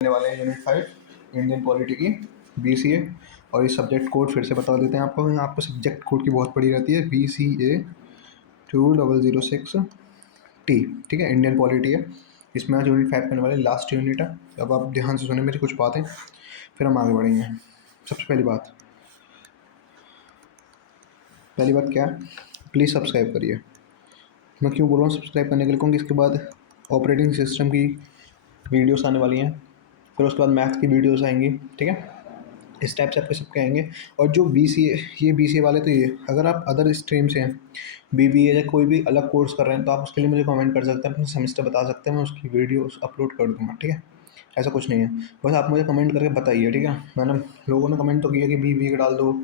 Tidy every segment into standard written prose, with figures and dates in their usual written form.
वाले हैं unit 5 Indian polity की BCA। और इस सब्जेक्ट कोड फिर से बता देते हैं आपको। आपको सब्जेक्ट कोड की बहुत पड़ी रहती है, BCA 2006T। ठीक है, इंडियन पॉलिटी है। इसमें आज यूनिट 5 करने वाले, लास्ट यूनिट है। अब आप ध्यान से सुने मेरी कुछ बातें, फिर हम आगे बढ़ेंगे। सबसे पहली बात क्या है, प्लीज़ सब्सक्राइब करिए। मैं क्यों बोल रहा हूँ सब्सक्राइब करने के लिए, क्योंकि इसके बाद ऑपरेटिंग सिस्टम की वीडियोस आने वाली हैं, फिर उसके बाद मैथ्स की वीडियोस आएंगी। ठीक है, इस टाइप से आपके सबके आएंगे। और जो BCA, ये BCA वाले तो ये, अगर आप अदर स्ट्रीम से हैं, BBA या कोई भी अलग कोर्स कर रहे हैं, तो आप उसके लिए मुझे कमेंट कर सकते हैं, अपना सेमेस्टर बता सकते हैं, मैं उसकी वीडियो अपलोड कर दूंगा। ठीक है, ऐसा कुछ नहीं है, बस आप मुझे कमेंट करके बताइए। ठीक है, मैंने लोगों ने कमेंट तो किया कि BBA का डाल दो,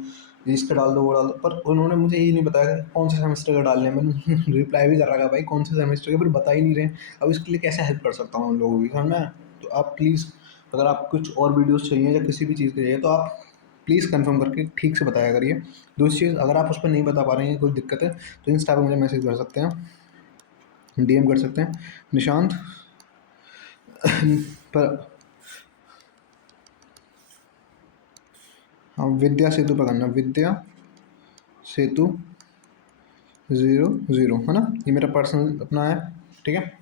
इसका डाल दो, वो डाल दो, पर उन्होंने मुझे यही नहीं बताया कि कौन से सेमेस्टर का डालने हैं। मैंने रिप्लाई भी कर रखा भाई कौन से सेमेस्टर के, फिर बता ही नहीं रहे। अब इसके लिए कैसे हेल्प कर सकता हूँ उन लोगों की, समझ में? तो आप प्लीज़, अगर आप कुछ और वीडियोस चाहिए या किसी भी चीज़ के चाहिए, तो आप प्लीज़ कंफर्म करके ठीक से बताया करिए। दूसरी चीज़, अगर आप उस पर नहीं बता पा रहे हैं, कोई दिक्कत है, तो इंस्टा पर मुझे मैसेज कर सकते हैं, DM कर सकते हैं, निशांत पर। हाँ, विद्या सेतु पर करना, विद्या सेतु 00, है ना? ये मेरा पर्सनल अपना है। ठीक है,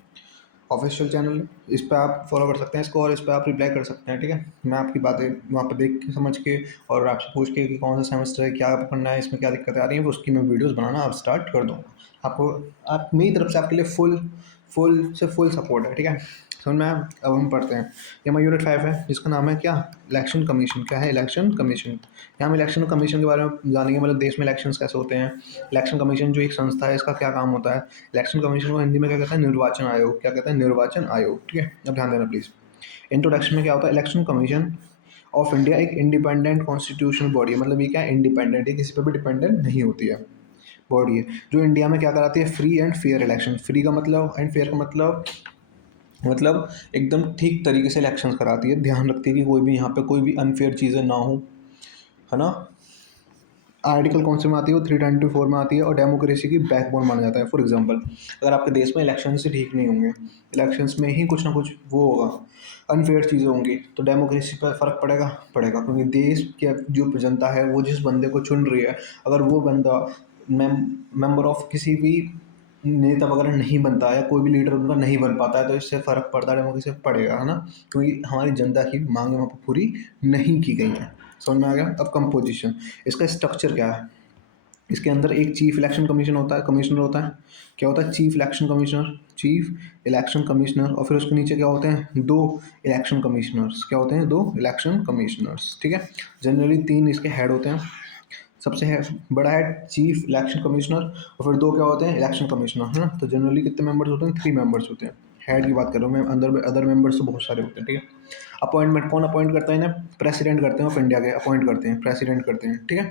ऑफिशियल चैनल है, इस पर आप फॉलो कर सकते हैं इसको, और इस पर आप रिप्लाई कर सकते हैं। ठीक है, मैं आपकी बातें वहाँ पर देख के, समझ के, और आपसे पूछ के कि कौन सा सेमेस्टर है, क्या करना है, इसमें क्या दिक्कतें आ रही हैं, उसकी मैं वीडियोस बनाना आप स्टार्ट कर दूँगा। आपको, आप मेरी तरफ से आपके लिए फुल सपोर्ट है। ठीक है, समझ में आया? अब हम पढ़ते हैं। ये हमारा यूनिट 5 है, जिसका नाम है क्या, इलेक्शन कमीशन। क्या है? Election commission. यहाँ हम इलेक्शन कमीशन के बारे में जानेंगे, मतलब देश में इलेक्शंस कैसे होते हैं। इलेक्शन कमीशन जो एक संस्था है, इसका क्या काम होता है। इलेक्शन कमीशन को हिंदी में क्या कहते हैं? निर्वाचन आयोग। क्या कहते हैं? निर्वाचन आयोग। ठीक है, अब ध्यान देना प्लीज़। इंट्रोडक्शन में क्या होता है, इलेक्शन कमीशन ऑफ इंडिया एक इंडिपेंडेंट कॉन्स्टिट्यूशनल बॉडी है। मतलब ये क्या है? इंडिपेंडेंट है, किसी पर भी डिपेंडेंट नहीं होती है, बॉडी है जो इंडिया में क्या कराती है, free and fair election. Free का मतलब, एंड फेयर का मतलब एकदम ठीक तरीके से इलेक्शंस कराती है, ध्यान रखती है कि कोई भी यहाँ पे कोई भी अनफेयर चीज़ें ना हो, है ना? आर्टिकल कौन से में आती है? वो 324 में आती है, और डेमोक्रेसी की बैकबोन माना जाता है। फॉर एग्जांपल, अगर आपके देश में इलेक्शन से ठीक नहीं होंगे, इलेक्शंस में ही कुछ ना कुछ वो होगा, अनफेयर चीज़ें होंगी, तो डेमोक्रेसी पर फ़र्क पड़ेगा, क्योंकि देश की जो जनता है वो जिस बंदे को चुन रही है, अगर वो बंदा मेंबर ऑफ किसी भी नेता वगैरह नहीं बनता है, या कोई भी लीडर उनका नहीं बन पाता है, तो इससे फ़र्क पड़ता है, डेमोक्रेसी से पड़ेगा, है ना? क्योंकि हमारी जनता की मांगें वहाँ पर पूरी नहीं की गई हैं। समझ में आ गया? अब कंपोजिशन, इसका स्ट्रक्चर क्या है। इसके अंदर एक चीफ इलेक्शन कमीशन होता है, कमिश्नर होता है। क्या होता है? Chief election commissioner, chief election commissioner. और फिर उसके नीचे क्या होते हैं? दो इलेक्शन कमिश्नर्स। क्या होते हैं? दो इलेक्शन कमिश्नर्स। ठीक है, जनरली तीन इसके हेड होते हैं। सबसे बड़ा है चीफ इलेक्शन कमिश्नर, और फिर दो क्या होते हैं? इलेक्शन कमिश्नर, है ना? तो जनरली कितने मेंबर्स होते हैं? 3 मेंबर्स होते हैं। हेड की बात कर रहा हूँ मैं, अंदर अदर मेंबर्स तो बहुत सारे होते हैं। ठीक है, अपॉइंटमेंट कौन अपॉइंट करता है इन्हें? प्रेसिडेंट करते हैं ऑफ इंडिया के, अपॉइंट करते हैं, प्रेसिडेंट करते हैं। ठीक है,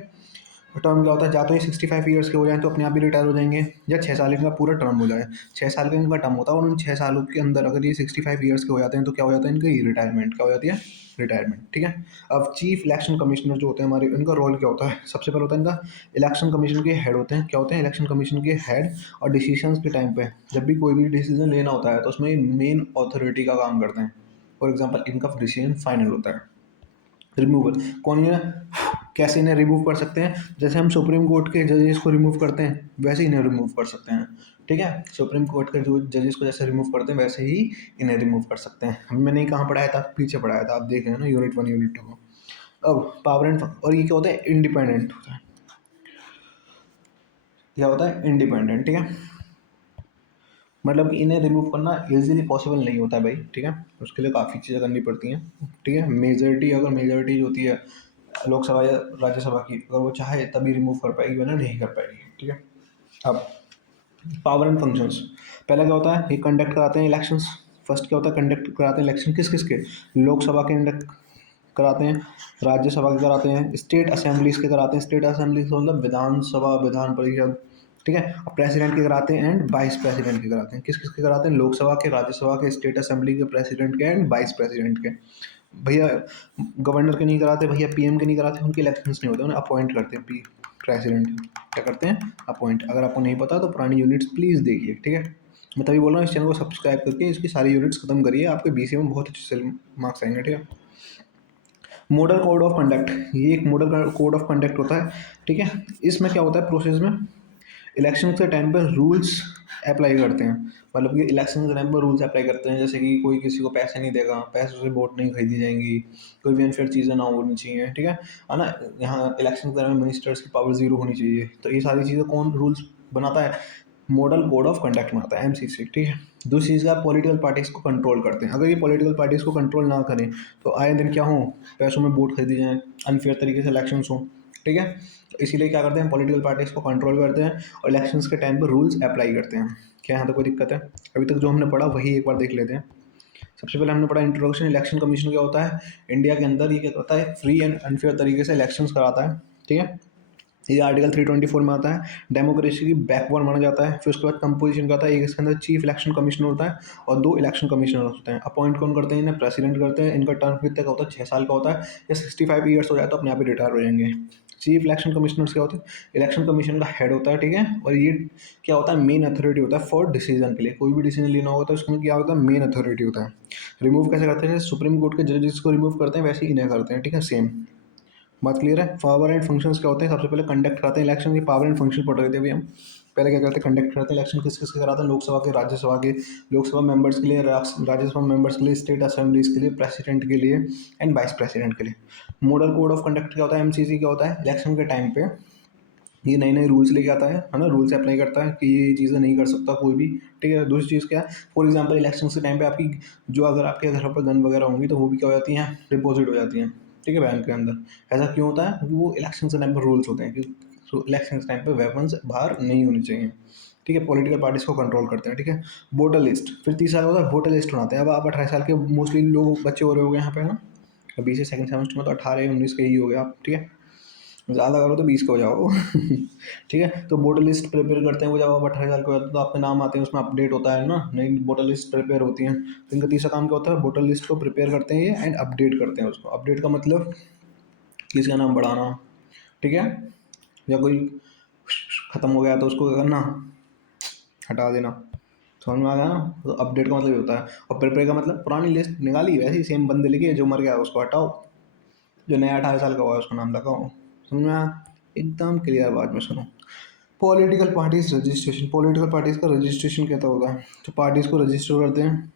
टर्म क्या होता है? या तो ये 65 ईयर्स के हो जाएं तो अपने आप ही रिटायर हो जाएंगे, या 6 साल इनका पूरा टर्म हो जाए। 6 साल का इनका टर्म होता है, और उन 6 सालों के अंदर अगर ये 65 ईयर्स के हो जाते हैं, तो क्या हो जाता है? इनकी रिटायरमेंट। क्या हो जाती है? रिटायरमेंट। ठीक है, अब चीफ इलेक्शन कमिश्नर जो होते हैं हमारे, इनका रोल क्या होता है? सबसे पहले होता है इनका, इलेक्शन कमीशन के हेड होते हैं। क्या होते हैं? इलेक्शन कमीशन के हेड। और डिसीजंस के टाइम पे जब भी कोई भी डिसीजन लेना होता है, तो उसमें मेन अथॉरिटी का काम करते हैं। फॉर एग्जाम्पल, इनका डिसीजन फाइनल होता है। रिमूवल, कौन है? कैसे इन्हें रिमूव कर सकते हैं? जैसे हम सुप्रीम कोर्ट के जजेस को रिमूव करते हैं, वैसे इन्हें रिमूव कर सकते हैं। ठीक है, सुप्रीम कोर्ट के जो जजेस को जैसे रिमूव करते हैं, वैसे ही इन्हें रिमूव कर सकते हैं। हम मैंने कहाँ पढ़ाया था? पीछे पढ़ाया था, आप देख रहे हैं ना, यूनिट 1 यूनिट 2 को। अब पावर एंड, और ये क्या होता है? इंडिपेंडेंट होता है। क्या होता है? इंडिपेंडेंट। ठीक है, मतलब कि इन्हें रिमूव करना इजीली पॉसिबल नहीं होता है भाई। ठीक है, उसके लिए काफ़ी चीज़ें करनी पड़ती हैं। ठीक है, मेजॉरिटी, अगर मेजॉरिटी जो होती है लोकसभा या राज्यसभा की, अगर वो चाहे तभी रिमूव कर पाएगी, वरना नहीं कर पाएगी। ठीक है, अब पावर एंड फंक्शंस, पहला क्या होता है? ये कंडक्ट कराते हैं इलेक्शंस। फर्स्ट क्या होता है? कंडक्ट कराते हैं इलेक्शन, किस किस के? लोकसभा के कंडक्ट कराते हैं, राज्यसभा के कराते हैं, स्टेट असेंबलीज के कराते हैं। स्टेट असेंबलीज मतलब विधानसभा, विधान परिषद। ठीक है, और प्रेसिडेंट के कराते हैं एंड वाइस प्रेसिडेंट के कराते हैं। किस किस के कराते हैं? लोकसभा के, राज्यसभा के, स्टेट असेंबली के, प्रेसिडेंट के एंड वाइस प्रेसिडेंट के। भैया गवर्नर के नहीं कराते, भैया PM के नहीं कराते, उनके इलेक्शंस नहीं होते, उन्हें अपॉइंट करते हैं प्रेसिडेंट। क्या करते हैं? अपॉइंट। अगर आपको नहीं पता तो पुरानी यूनिट्स प्लीज़ देखिए। ठीक है, मैं तभी बोल रहा हूँ इस चैनल को सब्सक्राइब करके इसकी सारी यूनिट्स खत्म करिए, आपके बीसीए में बहुत अच्छे से मार्क्स आएंगे, ठीक है। मॉडल कोड ऑफ कंडक्ट, ये एक मॉडल कोड ऑफ कंडक्ट होता है, ठीक है। इसमें क्या होता है प्रोसेस में, इलेक्शन के टाइम पर रूल्स अप्लाई करते हैं, मतलब कि इलेक्शन के टाइम पर रूल्स अप्लाई करते हैं, जैसे कि कोई किसी को पैसे नहीं देगा, पैसों से वोट नहीं खरीदी जाएंगी, कोई भी अनफेयर चीज़ें ना होनी चाहिए, ठीक है ना। यहाँ इलेक्शन के टाइम में मिनिस्टर्स की पावर जीरो होनी चाहिए, तो ये सारी चीज़ें कौन रूल्स बनाता है, मॉडल कोड ऑफ कंडक्ट बनाता है, एमसीसी, ठीक है। दूसरी चीज़ आप पॉलिटिकल पार्टीज को कंट्रोल करते हैं, अगर ये पॉलिटिकल पार्टीज को कंट्रोल ना करें तो आए दिन क्या हो, पैसों में वोट खरीदी जाए, अनफेयर तरीके से इलेक्शन हो, ठीक है। तो इसीलिए क्या करते हैं, पॉलिटिकल पार्टीज को कंट्रोल करते हैं और इलेक्शंस के टाइम पर रूल्स अप्लाई करते हैं। क्या यहाँ तो कोई दिक्कत है? अभी तक जो हमने पढ़ा वही एक बार देख लेते हैं। सबसे पहले हमने पढ़ा इंट्रोडक्शन, इलेक्शन कमीशन क्या होता है, इंडिया के अंदर ये क्या होता है, फ्री एंड अनफेयर तरीके से इलेक्शंस कराता है, ठीक है। ये आर्टिकल 324 में आता है, डेमोक्रेसी की बैकबोन माना जाता है। फिर उसके बाद कंपोजिशन का आता है, एक इसके अंदर चीफ इलेक्शन कमिश्नर होता है और 2 इलेक्शन कमिश्नर होते हैं। अपॉइंट कौन करते हैं इन्हें, प्रेसिडेंट करते हैं। इनका टर्म कितने का होता है, 6 साल का होता है, या 65 ईयर्स हो जाए तो अपने आप ही रिटायर हो जाएंगे। चीफ इलेक्शन कमिश्नर क्या होते हैं, इलेक्शन कमीशन का हेड होता है, ठीक है। और ये क्या होता है, मेन अथॉरिटी होता है फॉर डिसीजन के लिए, कोई भी डिसीजन लेना होगा तो उसमें क्या होता है, मेन अथॉरिटी होता है। रिमूव कैसे करते हैं, सुप्रीम कोर्ट के जजेस को रिमूव करते हैं वैसे ही इन्हें करते हैं, ठीक है, सेम बात क्लियर है। पावर एंड फंक्शंस क्या होते हैं, सबसे पहले कंडक्ट कराते हैं इलेक्शन की, पावर एंड फंक्शन पढ़ रहे थे अभी हम। पहले क्या करते हैं, कंडक्ट करते हैं इलेक्शन, किस किस के कराते हैं, लोकसभा के, राज्यसभा के, लोकसभा मेंबर्स के लिए, राज्यसभा मेंबर्स के लिए, स्टेट असेंबलीज के लिए, प्रेसिडेंट के लिए एंड वाइस प्रेसिडेंट के लिए। मॉडल कोड ऑफ कंडक्ट क्या होता है, एमसीसी क्या होता है, इलेक्शन के टाइम पे ये नए नए रूल्स लेके आता है ना, रूल्स अप्लाई करता है कि ये चीज़ें नहीं कर सकता कोई भी, ठीक है। दूसरी चीज़ क्या है, फॉर एग्जांपल इलेक्शन के टाइम पे आपकी जो, अगर आपके घर पर गन वगैरह होंगी तो वो भी क्या हो जाती हैं, डिपॉजिट हो जाती हैं, ठीक है, बैंक के अंदर। ऐसा क्यों होता है, क्योंकि वो इलेक्शन के टाइम पर रूल्स होते हैं कि इलेक्शन के टाइम पर वेपन्स बाहर नहीं होनी चाहिए, ठीक है। पॉलिटिकल पार्टीज को कंट्रोल करते हैं, ठीक है। वोटर लिस्ट, फिर तीसरा होता है वोटर लिस्ट बनाते हैं। अब आप 18 साल के मोस्टली लोग बच्चे हो रहे हो गए यहाँ पे, है ना। अभी से सेकंड सेमेस्टर में तो 18-19 के ही हो गए आप, ठीक है। ज़्यादा करो तो 20 का हो जाओ ठीक है। तो वोटर लिस्ट प्रिपेयर करते हैं, वो जब आप 18 साल के हो जाते हैं तो आपके नाम आते हैं, उसमें अपडेट होता है ना, नई वोटर लिस्ट प्रिपेयर होती है। तो इनका तीसरा काम क्या होता है, वोटर लिस्ट को प्रिपेयर करते हैं ये एंड अपडेट करते हैं उसको। अपडेट का मतलब किसी का नाम बढ़ाना, ठीक है, या कोई ख़त्म हो गया तो उसको क्या करना, हटा देना। समझ में आ गया ना, तो अपडेट का मतलब ये होता है। और प्रिपेयर का मतलब पुरानी लिस्ट निकाली वैसे ही सेम बंदे लिखे, जो मर गया उसको हटाओ, जो नया 18 साल का हुआ है उसका नाम लगाओ। समझ में आया, एकदम क्लियर बात में सुनो। Political parties registration, political parties का रजिस्ट्रेशन कैसा होता है, तो पार्टीज को रजिस्टर करते हैं।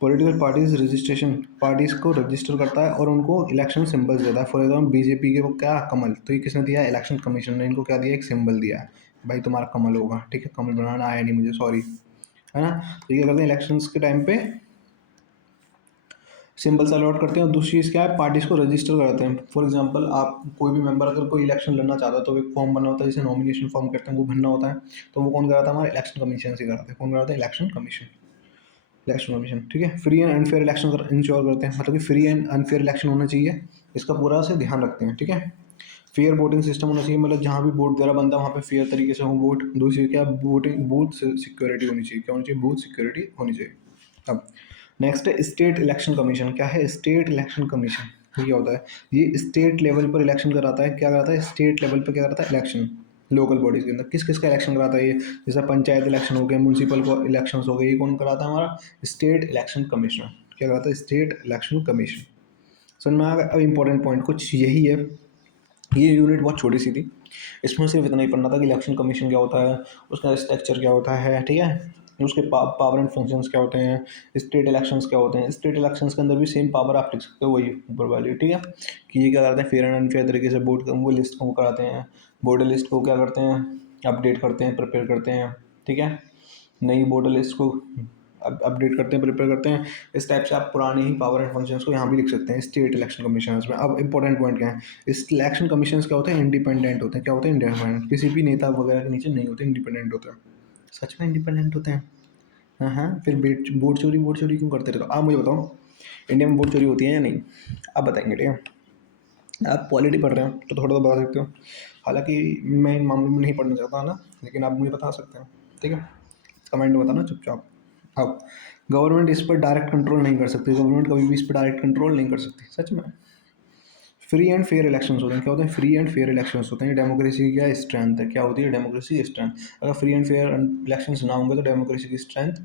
पॉलिटिकल पार्टीज रजिस्ट्रेशन, पार्टीज को रजिस्टर करता है और उनको इलेक्शन सिंबल्स देता है। फॉर एग्जाम्पल बीजेपी के वो क्या, कमल, तो ये किसने दिया है, इलेक्शन कमीशन ने इनको क्या दिया, एक सिंबल दिया है, भाई तुम्हारा कमल होगा, ठीक है। कमल बनाना आया नहीं मुझे, सॉरी, है ना। तो ये करते हैं इलेक्शंस के टाइम पे सिंबल्स अलॉट करते हैं। और दूसरी चीज़ क्या है, पार्टीज को रजिस्टर करते हैं। फॉर एग्जांपल आप कोई भी मेंबर अगर कोई इलेक्शन लड़ना चाहता है तो एक फॉर्म बनना होता है, जिसे नॉमिनेशन फॉर्म कहते हैं, वो भरना होता है। तो वो कौन कराता है, हमारा इलेक्शन कमीशन से कराता है। कौन कराता है, इलेक्शन कमीशन, इलेक्शन कमीशन, ठीक है। Free and unfair election ensure करते हैं, मतलब कि फ्री एंड अनफेयर इलेक्शन होना चाहिए, इसका पूरा से ध्यान रखते हैं, ठीक है। फेयर वोटिंग सिस्टम होना चाहिए, मतलब जहाँ भी वोट दे रहा बंदा वहाँ पे फेयर तरीके से हो वोट। दूसरी क्या, वोटिंग बूथ सिक्योरिटी होनी चाहिए, क्या होनी चाहिए, बूथ सिक्योरिटी होनी चाहिए। अब नेक्स्ट है स्टेट इलेक्शन कमीशन। क्या है स्टेट इलेक्शन कमीशन, ये क्या होता है, ये स्टेट लेवल पर इलेक्शन कराता है। क्या कराता है, स्टेट लेवल पर क्या कराता है, इलेक्शन। लोकल बॉडीज के अंदर किस किस का इलेक्शन कराता है ये, जैसे पंचायत इलेक्शन हो गए, म्यूनसिपल को इलेक्शन हो गए, ये कौन कराता है, हमारा स्टेट इलेक्शन कमिश्नर। क्या कराता है, स्टेट इलेक्शन कमीशन। समझ में आ गया। अब इंपॉर्टेंट पॉइंट कुछ यही है, ये यूनिट बहुत छोटी सी थी, इसमें सिर्फ इतना ही पढ़ना था कि इलेक्शन कमीशन क्या होता है, उसका स्ट्रक्चर क्या होता है, ठीक है, उसके पावर एंड फंक्शंस क्या होते हैं, स्टेट इलेक्शंस क्या होते हैं। स्टेट इलेक्शंस के अंदर भी सेम पावर आप लिख सकते हो, वही ऊपर वाली, ठीक है। कि ये क्या करते हैं, फेयर एंड अनफेयर तरीके से बोर्ड वो लिस्ट को कराते हैं, बोर्डर लिस्ट को क्या करते हैं, अपडेट करते हैं, प्रिपेयर करते हैं, ठीक है। नई बोर्डर लिस्ट को अपडेट करते हैं, प्रिपेयर करते हैं। इस टाइप से आप पुरानी ही पावर एंड फंक्शंस को यहाँ भी लिख सकते हैं स्टेट इलेक्शन कमीशन में। अब इंपॉर्टेंट पॉइंट क्या है, इस इलेक्शन कमीशन क्या होते हैं, इंडिपेंडेंट होते हैं। क्या होते हैं, इंडिपेंडेंट, किसी भी नेता वगैरह के नीचे नहीं होते, इंडिपेंडेंट होते हैं। सच में इंडिपेंडेंट होते हैं। हाँ हाँ, फिर वोट चोरी क्यों करते रहते हो आप, मुझे बताओ, इंडिया में वोट चोरी होती है या नहीं, आप बताएंगे, ठीक है। आप पॉलिटी पढ़ रहे हो तो थोड़ा तो बता सकते हो, हालांकि मैं इन मामलों में नहीं पढ़ना चाहता ना, लेकिन आप मुझे बता सकते हो, ठीक है। कमेंट में बताना चुपचाप। अब गवर्नमेंट इस पर डायरेक्ट कंट्रोल नहीं कर सकती, गवर्नमेंट कभी भी इस पर डायरेक्ट कंट्रोल नहीं कर सकती, सच में। फ्री एंड फेयर इलेक्शंस होते हैं। क्या होते हैं? फ्री एंड फेयर इलेक्शंस होते हैं। डेमोक्रेसी की क्या स्ट्रेंथ है? क्या होती है डेमोक्रेसी की स्ट्रेंथ? अगर फ्री एंड फेयर इलेक्शंस ना होंगे तो डेमोक्रेसी की स्ट्रेंथ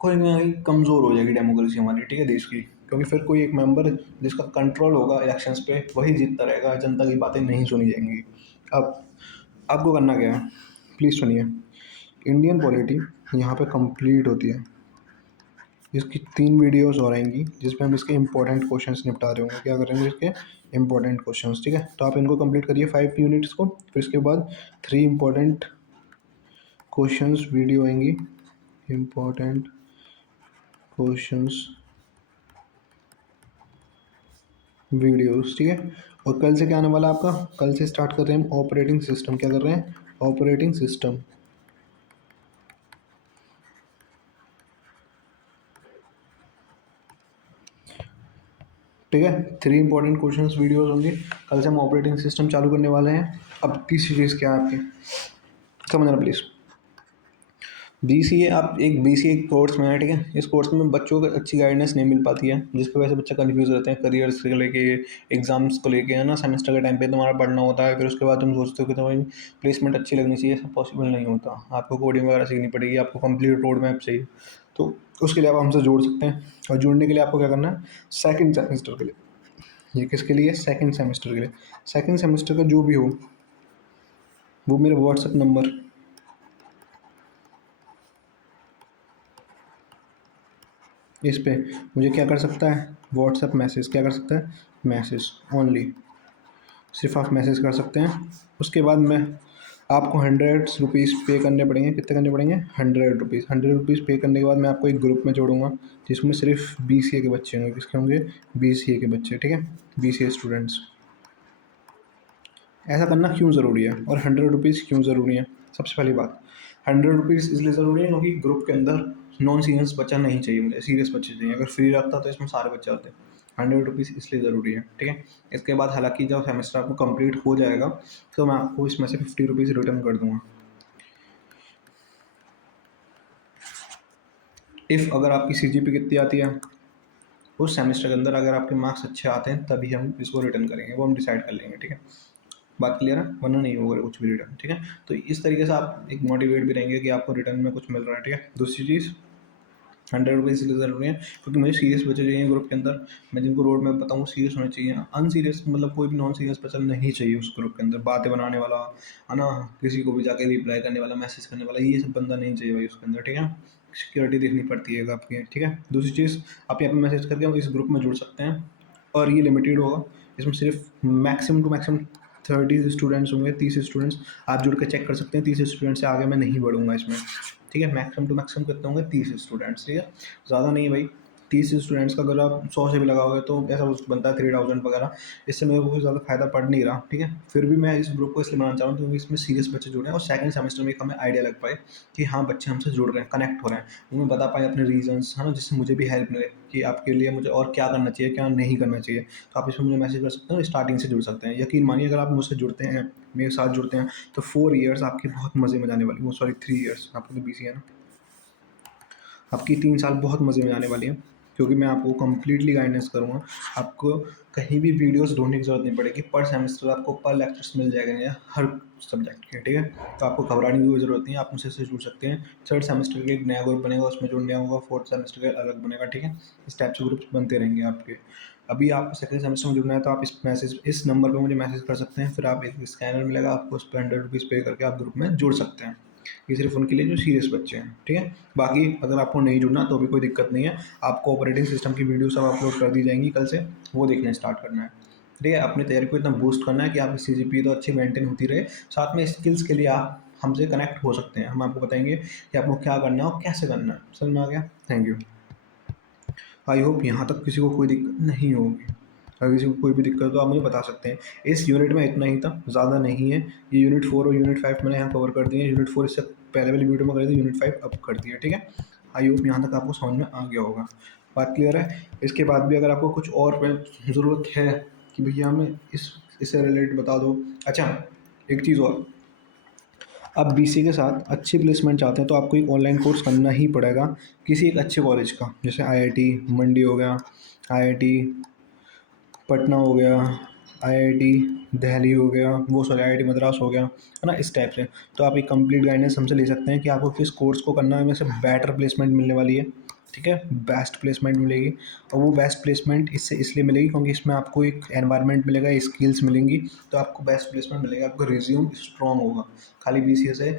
कोई ना कहीं कमज़ोर हो जाएगी डेमोक्रेसी हमारी, ठीक है, देश की। क्योंकि फिर कोई एक मेंबर जिसका कंट्रोल होगा इलेक्शंस पे वही जीतता रहेगा, जनता की बातें नहीं सुनी जाएंगी। अब आपको करना क्या है, प्लीज़ सुनिए। इंडियन पॉलिटी यहाँ पे कंप्लीट होती है। इसकी 3 वीडियोस और आएंगी जिसमें हम इसके इंपॉर्टेंट क्वेश्चंस निपटा रहे होंगे। क्या करेंगे? इसके इंपॉर्टेंट क्वेश्चंस, ठीक है। तो आप इनको कंप्लीट करिए 5 यूनिट्स को, फिर इसके बाद 3 इंपॉर्टेंट क्वेश्चंस वीडियो आएंगी। इंपॉर्टेंट क्वेश्चंस वीडियोस, ठीक है। और कल से क्या आने वाला है आपका? कल से स्टार्ट कर रहे हैं हम ऑपरेटिंग सिस्टम। क्या कर रहे हैं? ऑपरेटिंग सिस्टम, ठीक है। 3 इंपॉर्टेंट क्वेश्चंस वीडियोस होंगे। कल से हम ऑपरेटिंग सिस्टम चालू करने वाले हैं। अब तीसरी चीज़ क्या है आपकी, समझना प्लीज़। बीसीए, आप एक बीसीए कोर्स में है, ठीक है। इस कोर्स में बच्चों को अच्छी गाइडेंस नहीं मिल पाती है, जिसकी वजह से बच्चा कंफ्यूज रहते हैं करियर्स को लेके, एग्जाम्स को लेके, है ना। सेमेस्टर के टाइम पे तुम्हारा पढ़ना होता है, फिर उसके बाद तुम सोचते हो कि तुम्हारी प्लेसमेंट अच्छी लगनी चाहिए, सब पॉसिबल नहीं होता। आपको कोडिंग वगैरह सीखनी पड़ेगी, आपको कंप्लीट रोड मैप चाहिए। तो उसके लिए आप हमसे जोड़ सकते हैं। और जुड़ने के लिए आपको क्या करना है? सेकेंड सेमेस्टर के लिए, ये किसके लिए? सेकेंड सेमेस्टर के लिए। सेकेंड सेमेस्टर का जो भी हो वो मेरे व्हाट्सएप नंबर, इस पे मुझे क्या कर सकता है? व्हाट्सएप मैसेज, क्या कर सकता है? मैसेज ओनली, सिर्फ आप मैसेज कर सकते हैं। उसके बाद मैं आपको 100 रुपीज़ पे करने पड़ेंगे। कितने करने पड़ेंगे? 100 रुपीज़। 100 रुपीज़ पे करने के बाद मैं आपको एक ग्रुप में जोड़ूंगा जिसमें सिर्फ बीसीए के बच्चे होंगे। किसके होंगे? बीसीए के बच्चे, ठीक है, बीसीए स्टूडेंट्स। ऐसा करना क्यों ज़रूरी है और 100 रुपीज़ क्यों ज़रूरी है? सबसे पहली बात, 100 रुपीज़ इसलिए ज़रूरी है क्योंकि ग्रुप के अंदर नॉन सीरियस बच्चा नहीं चाहिए मुझे, सीरियस बच्चे चाहिए। अगर फ्री रखता तो इसमें सारे बच्चे होते। 100 रुपीज़ इसलिए ज़रूरी है, ठीक है। इसके बाद हालांकि जब सेमेस्टर आपको कंप्लीट हो जाएगा तो मैं आपको इसमें से 50 रुपीज़ रिटर्न कर दूंगा। इफ़ अगर आपकी सीजीपी कितनी आती है उस सेमेस्टर के अंदर, अगर आपके मार्क्स अच्छे आते हैं तभी हम इसको रिटर्न करेंगे, वो हम डिसाइड कर लेंगे, ठीक है। बात क्लियर है? वरना नहीं होगा कुछ भी रिटर्न, ठीक है। तो इस तरीके से आप एक मोटिवेट भी रहेंगे कि आपको रिटर्न में कुछ मिल रहा है, ठीक है। दूसरी चीज़, 100 रुपीज़ इसलिए ज़रूरी है क्योंकि मुझे सीरियस बच्चे चाहिए ग्रुप के अंदर। मैं जिनको रोड मैप बताऊँ सीरियस होने चाहिए, अनसीरियस मतलब कोई भी नॉन सीरियस बच्चा नहीं चाहिए उस ग्रुप के अंदर। बातें बनाने वाला, है ना, किसी को भी जाके रिप्लाई करने वाला, मैसेज करने वाला, ये सब बंदा नहीं चाहिए भाई उसके अंदर, ठीक है। सिक्योरिटी देखनी पड़ती है आपकी, ठीक है। दूसरी चीज़, आप यहाँ पे मैसेज करके हम इस ग्रुप में जुड़ सकते हैं और ये लिमिटेड होगा। इसमें सिर्फ मैक्सिमम टू मैक्सिमम 30 स्टूडेंट्स होंगे, 30 स्टूडेंट्स। आप जुड़ के चेक कर सकते हैं, 30 स्टूडेंट से आगे मैं नहीं बढ़ूंगा इसमें, ठीक है। मैक्सिमम टू मैक्सिमम कितने होंगे? 30 स्टूडेंट्स, ठीक है। ज़्यादा नहीं भाई, 30 स्टूडेंट्स का अगर आप 100 से भी लगाओगे तो ऐसा कुछ बनता है 3000 वगैरह। इससे मेरे को कोई ज़्यादा फायदा पड़ नहीं रहा, ठीक है। फिर भी मैं इस ग्रुप को इसलिए बनाना चाह रहा हूँ क्योंकि इसमें सीरियस बच्चे जुड़े हैं और सेकंड सेमेस्टर में एक हमें आइडिया लग पाए कि हाँ बच्चे हमसे जुड़ रहे हैं, कनेक्ट हो रहे हैं, उन्हें बता पाए अपने रीजंस, है ना, जिससे मुझे भी हेल्प मिले कि आपके लिए मुझे और क्या करना चाहिए, क्या नहीं करना चाहिए। तो आप इसमें मुझे मैसेज कर सकते हैं, स्टार्टिंग से जुड़ सकते हैं। यकीन मानिए अगर आप मुझसे जुड़ते हैं, मेरे साथ जुड़ते हैं, तो 4 ईयर्स आपकी बहुत मज़े में जाने वाली, वो सॉरी 3 ईयर्स, आपको तो बीसी है ना, आपकी 3 साल बहुत मज़े में आने वाली हैं क्योंकि मैं आपको कंप्लीटली गाइडेंस करूँगा। आपको कहीं भी वीडियोस ढूँढने की ज़रूरत नहीं पड़ेगी। पर सेमेस्टर आपको पर लेक्चर्स मिल जाएगा हर सब्जेक्ट के, ठीक है। तो आपको घबराने की कोई ज़रूरत नहीं है, आप मुझसे इससे जुड़ सकते हैं। थर्ड सेमेस्टर के एक नया ग्रुप बनेगा, उसमें जुड़ने होगा। फोर्थ सेमेस्टर का अलग बनेगा, ठीक है। इस टाइप से ग्रुप्स बनते रहेंगे आपके। अभी आपको सेकंड सेमेस्टर में जुड़ना है तो आप इस नंबर पर मुझे मैसेज कर सकते हैं। फिर आप एक स्कैनर मिलेगा आपको, उस पर 100 रुपीज़ पे करके आप ग्रुप में जुड़ सकते हैं। ये सिर्फ उनके लिए जो सीरियस बच्चे हैं, ठीक है। बाकी अगर आपको नहीं जुड़ना तो भी कोई दिक्कत नहीं है, आपको ऑपरेटिंग सिस्टम की वीडियो सब अपलोड कर दी जाएंगी कल से, वो देखना स्टार्ट करना है, ठीक है। अपनी तैयारी को इतना बूस्ट करना है कि आपकी सीजीपी तो अच्छी मेंटेन होती रहे, साथ में स्किल्स के लिए आप हमसे कनेक्ट हो सकते हैं। हम आपको बताएंगे कि आपको क्या करना है और कैसे करना है। समझ में आ गया? Thank you. आई होप यहाँ तक किसी को कोई दिक्कत नहीं होगी। अगर किसी को कोई भी दिक्कत हो तो आप मुझे बता सकते हैं। इस यूनिट में इतना ही था, ज़्यादा नहीं है। ये यूनिट 4 और यूनिट 5 मैंने यहाँ कवर कर दिए हैं। यूनिट 4 इससे पहले वाली वीडियो में कर दी, यूनिट 5 अब कर दिया, ठीक है। आई होप यहाँ तक आपको समझ में आ गया होगा। बात क्लियर है? इसके बाद भी अगर आपको कुछ और ज़रूरत है कि भैया हमें इससे रिलेटेड बता दो। अच्छा, एक चीज़ और, आप बीसी के साथ अच्छी प्लेसमेंट चाहते हैं तो आपको एक ऑनलाइन कोर्स करना ही पड़ेगा किसी एक अच्छे कॉलेज का, जैसे आईआईटी मंडी हो गया, आईआईटी पटना हो गया, आईआईटी दिल्ली हो गया, वो सॉरी आईआईटी मद्रास हो गया, है ना, इस टाइप से। तो आप एक कंप्लीट गाइडेंस हमसे ले सकते हैं कि आपको किस कोर्स को करना है, वैसे बेटर प्लेसमेंट मिलने वाली है, ठीक है, बेस्ट प्लेसमेंट मिलेगी। और वो बेस्ट प्लेसमेंट इससे इसलिए मिलेगी क्योंकि इसमें आपको एक एनवायरनमेंट मिलेगा, स्किल्स मिलेंगी, तो आपको बेस्ट प्लेसमेंट मिलेगा, आपका रिज्यूम स्ट्रॉन्ग होगा। खाली बीसीए से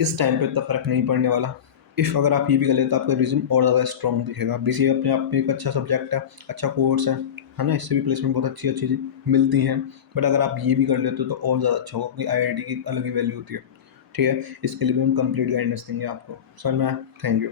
इस टाइम पे इतना फ़र्क नहीं पड़ने वाला। इफ़ अगर आप ये भी कर लेते तो आपका रिज्यूम और ज़्यादा स्ट्रॉन्ग दिखेगा। बीसीए अपने आप में एक अच्छा सब्जेक्ट है, अच्छा कोर्स है ना? इससे भी प्लेसमेंट बहुत अच्छी-अच्छी मिलती हैं। बट अगर आप ये भी कर लेते हो तो और ज़्यादा अच्छा होगा, क्योंकि आईआईटी की अलग ही वैल्यू होती है। ठीक है? इसके लिए भी हम कंप्लीट गाइडेंस देंगे आपको। समझ में आया? Thank you.